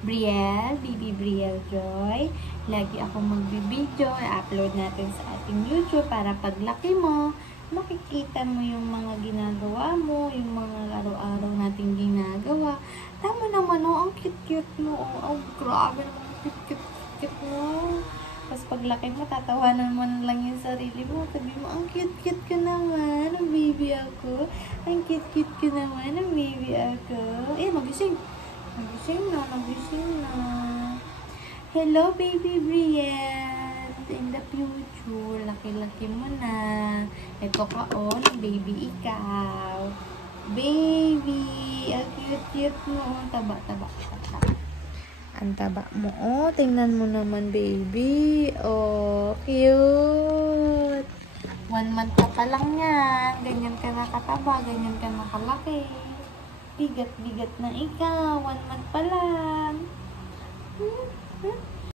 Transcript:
Brielle, Baby Brielle Joy. Lagi akong magbibideo, i-upload natin sa ating YouTube para paglaki mo, makikita mo yung mga ginagawa mo, yung mga araw-araw nating ginagawa. Tama naman, oh, ang cute-cute mo, oh, grabe naman, ang cute-cute mo. Tapos paglaki mo, tatawanan mo na lang yung sarili mo. Sabi mo, ang cute-cute ko naman, ang baby ako. Ang cute-cute ko naman, ang baby ako. Eh, magising. Nagising na. Hello, baby Brielle. In the future, laki-laki mo na. Ito ka, oh, baby ikaw. Baby, ang cute-cute mo. Taba. Ang taba mo, oh. Tingnan mo naman, baby. Oh, cute. 1 month ka pa lang yan. Ganyan ka na kataba, ganyan ka na kalaki. Bigat na ikaw. 1 month pa lang.